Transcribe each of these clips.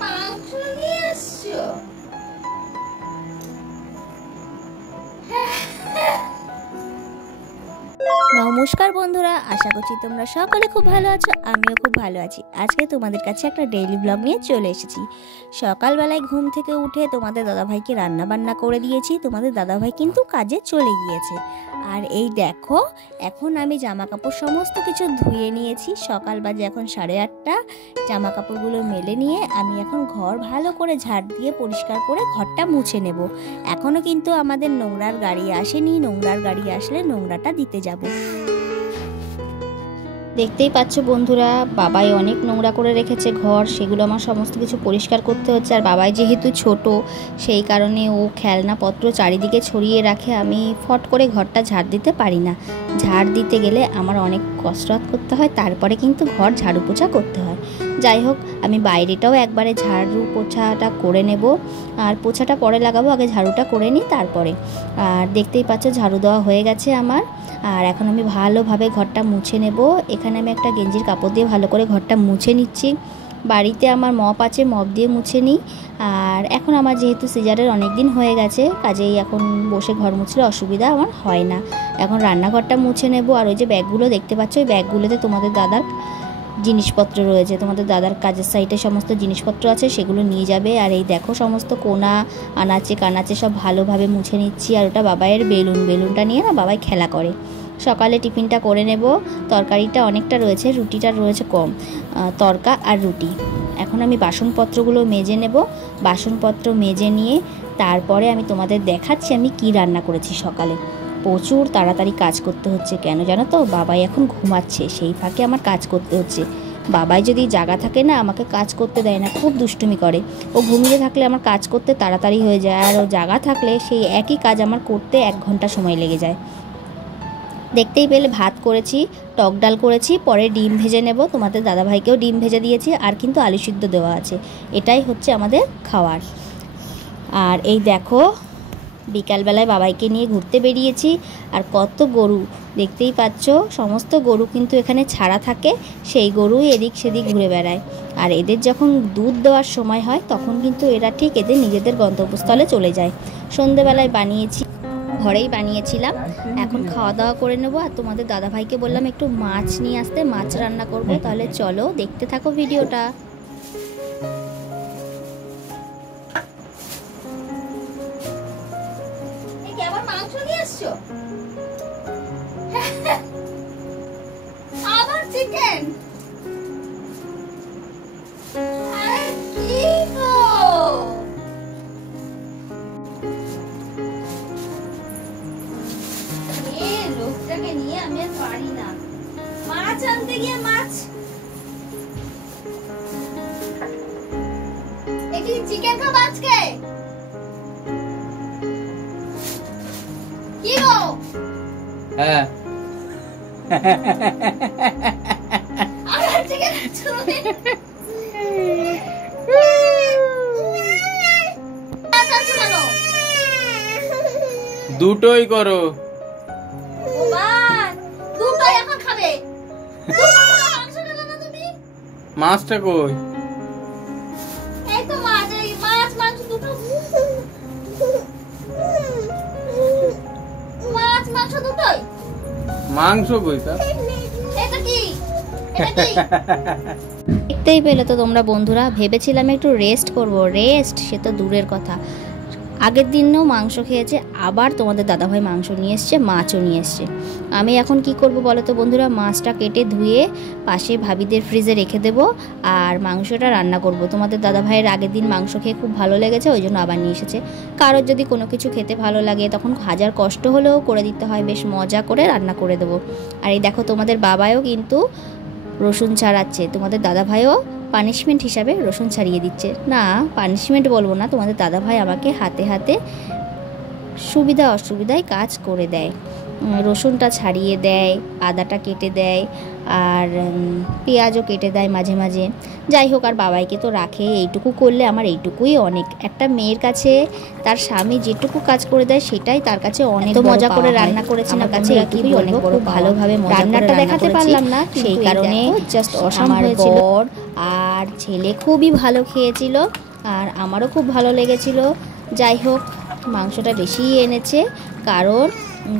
মাংস নিয়ে আসছো? নমস্কার বন্ধুরা, আশা করছি তোমরা সকলে খুব ভালো আছো। আমিও খুব ভালো আছি। আজকে তোমাদের কাছে একটা ডেইলি ব্লগ নিয়ে চলে এসেছি। সকালবেলায় ঘুম থেকে উঠে তোমাদের দাদাভাইকে রান্না বান্না করে দিয়েছি। তোমাদের দাদাভাই কিন্তু কাজে চলে গিয়েছে। আর এই দেখো, এখন আমি জামা কাপড় সমস্ত কিছু ধুয়ে নিয়েছি। সকাল বাজে এখন 8:30। জামা কাপড়গুলো মেলে নিয়ে আমি এখন ঘর ভালো করে ঝাড় দিয়ে পরিষ্কার করে ঘরটা মুছে নেব। এখনও কিন্তু আমাদের নোংরার গাড়ি আসেনি। নোংরার গাড়ি আসলে নোংরাটা দিতে যাব। দেখতেই পাচ্ছ বন্ধুরা, বাবাই অনেক নোংরা করে রেখেছে ঘর, সেগুলো আমার সমস্ত কিছু পরিষ্কার করতে হচ্ছে। আর বাবাই যেহেতু ছোট, সেই কারণে ও খেলনাপত্র চারিদিকে ছড়িয়ে রাখে। আমি ফট করে ঘরটা ঝাড় দিতে পারি না। ঝাড় দিতে গেলে আমার অনেক কসরত করতে হয়, তারপরে কিন্তু ঘর ঝাড়ু পোছা করতে হয়। যাই হোক, আমি বাইরেটাও একবারে ঝাড়ু পোছাটা করে নেব। আর পোছাটা পরে লাগাবো, আগে ঝাড়ুটা করে নিই তারপরে। আর দেখতেই পাচ্ছ ঝাড়ু দেওয়া হয়ে গেছে আমার। আর এখন আমি ভালোভাবে ঘরটা মুছে নেব। এখানে আমি একটা গেঞ্জির কাপড় দিয়ে ভালো করে ঘরটা মুছে নিচ্ছি। বাড়িতে আমার মপ আছে, মপ দিয়ে মুছে নিই। আর এখন আমার যেহেতু সিজারের অনেক দিন হয়ে গেছে, কাজেই এখন বসে ঘর মুছলে অসুবিধা আমার হয় না। এখন রান্নাঘরটা মুছে নেব। আর ওই যে ব্যাগগুলো দেখতে পাচ্ছ, ওই ব্যাগগুলোতে তোমাদের দাদার জিনিসপত্র রয়েছে। তোমাদের দাদার কাজের সাইডে সমস্ত জিনিসপত্র আছে, সেগুলো নিয়ে যাবে। আর এই দেখো, সমস্ত কোনা আনাচে কানাচে সব ভালোভাবে মুছে নিচ্ছি। আর ওটা বাবাইয়ের বেলুনটা নিয়ে না বাবাই খেলা করে। সকালে টিফিনটা করে নেব। তরকারিটা অনেকটা রয়েছে, রুটিটা রয়েছে কম। তরকা আর রুটি। এখন আমি বাসনপত্রগুলো মেজে নেব। বাসনপত্র মেজে নিয়ে তারপরে আমি তোমাদের দেখাচ্ছি আমি কি রান্না করেছি সকালে। প্রচুর তাড়াতাড়ি কাজ করতে হচ্ছে, কেন জানো তো? বাবাই এখন ঘুমাচ্ছে, সেই ফাঁকে আমার কাজ করতে হচ্ছে। বাবাই যদি জাগা থাকে না, আমাকে কাজ করতে দেয় না, খুব দুষ্টুমি করে। ও ঘুমিয়ে থাকলে আমার কাজ করতে তাড়াতাড়ি হয়ে যায়, আর ও জাগা থাকলে সেই একই কাজ আমার করতে 1 ঘন্টা সময় লেগে যায়। দেখতেই পেলে ভাত করেছি, টক ডাল করেছি, পরে ডিম ভেজে নেব। তোমাদের দাদাভাইকেও ডিম ভেজে দিয়েছি, আর কিন্তু আলু সিদ্ধ দেওয়া আছে। এটাই হচ্ছে আমাদের খাওয়ার। আর এই দেখো, বিকালবেলায় বাবাইকে নিয়ে ঘুরতে বেরিয়েছি। আর কত গরু দেখতেই পাচ্ছ, সমস্ত গরু কিন্তু এখানে ছাড়া থাকে, সেই গরুই এদিক সেদিক ঘুরে বেড়ায়। আর এদের যখন দুধ দেওয়ার সময় হয়, তখন কিন্তু এরা ঠিক এদের নিজেদের গন্তব্যস্থলে চলে যায়। সন্ধেবেলায় বানিয়েছি, ঘরেই বানিয়েছিলাম। এখন খাওয়া দাওয়া করে নেব। আর তোমাদের দাদাভাইকে বললাম একটু মাছ নিয়ে আসতে, মাছ রান্না করব। তাহলে চলো দেখতে থাকো ভিডিওটা। আবার চিকেন? লোকটাকে নিয়ে আমি আর পারি না। মাছ আনতে গিয়ে মাছ, একটু চিকেন খাবো আজকে। কি গো? হ্যাঁ, দুটোই করো। মাছটা কই? এই তো মাছ, এই মাছ মাংস দুটো। মাছ মাংস দুটোই। মাংস কই তা? এটা কি? এটা কি? দেখতেই পেলে তো তোমরা বন্ধুরা, ভেবেছিলাম একটু রেস্ট করব। রেস্ট সে তো দূরের কথা। আগের দিনও মাংস খেয়েছে, আবার তোমাদের দাদাভাই মাংস নিয়ে এসছে, মাছও নিয়ে এসছে। আমি এখন কি করব বলো তো বন্ধুরা? মাছটা কেটে ধুয়ে পাশে ভাবিদের ফ্রিজে রেখে দেবো, আর মাংসটা রান্না করব। তোমাদের দাদাভাইয়ের আগের দিন মাংস খেয়ে খুব ভালো লেগেছে, ওই জন্য আবার নিয়ে এসেছে। কারোর যদি কোনো কিছু খেতে ভালো লাগে, তখন হাজার কষ্ট হলেও করে দিতে হয়, বেশ মজা করে রান্না করে দেবো। আর এই দেখো, তোমাদের বাবাও কিন্তু রসুন ছাড়াচ্ছে। তোমাদের দাদাভাইও পানিশমেন্ট হিসাবে রসুন ছাড়িয়ে দিচ্ছে। না, পানিশমেন্ট বলবো না, তোমাদের দাদাভাই আমাকে হাতে হাতে সুবিধা অসুবিধায় কাজ করে দেয়। রসুনটা ছাড়িয়ে দেয়, আদাটা কেটে দেয়, আর পেঁয়াজও কেটে দেয় মাঝে মাঝে। যাই হোক, আর বাবাইকে তো রাখে, এইটুকু করলে আমার এইটুকুই অনেক। একটা মেয়ের কাছে তার স্বামী যেটুকু কাজ করে দেয় সেটাই তার কাছে অনেক। তো মজা করে রান্না করেছি, আমার কাছে এইটুকুই অনেক বড়। ভালোভাবে রান্নাটা দেখাতে পারলাম না, সেই কারণে জাস্ট অসাধারণ হয়েছিল। বর আর ছেলে খুবই ভালো খেয়েছিল, আর আমারও খুব ভালো লেগেছিল। যাই হোক, মাংসটা বেশিই এনেছে, কারণ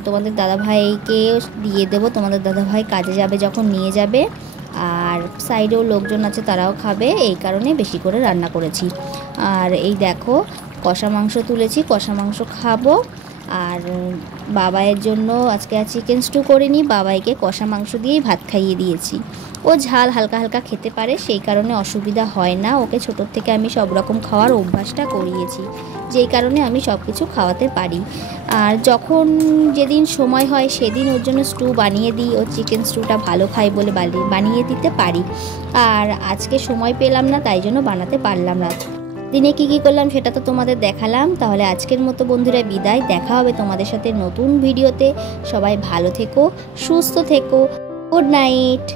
তোমাদের দাদাভাইকে দিয়ে দেবো। তোমাদের দাদাভাই কাজে যাবে যখন নিয়ে যাবে, আর সাইডেও লোকজন আছে, তারাও খাবে, এই কারণে বেশি করে রান্না করেছি। আর এই দেখো, কষা মাংস তুলেছি, কষা মাংস খাবো। আর বাবাইয়ের জন্য আজকে আর চিকেন স্টু করিনি, বাবাইকে কষা মাংস দিয়েই ভাত খাইয়ে দিয়েছি। ও ঝাল হালকা হালকা খেতে পারে, সেই কারণে অসুবিধা হয় না। ওকে ছোটোর থেকে আমি সব রকম খাওয়ার অভ্যাসটা করিয়েছি, যেই কারণে আমি সব কিছু খাওয়াতে পারি। আর যখন যেদিন সময় হয় সেদিন ওর জন্য স্টু বানিয়ে দিই, ও চিকেন স্টুটা ভালো খায় বলে বানিয়ে দিতে পারি। আর আজকে সময় পেলাম না, তাই জন্য বানাতে পারলাম না। দিনে কি কি করলাম সেটা তো তোমাদের দেখালাম। তাহলে আজকের মতো বন্ধুরা বিদায়, দেখা হবে তোমাদের সাথে নতুন ভিডিওতে। সবাই ভালো থেকো, সুস্থ থেকো, গুড নাইট।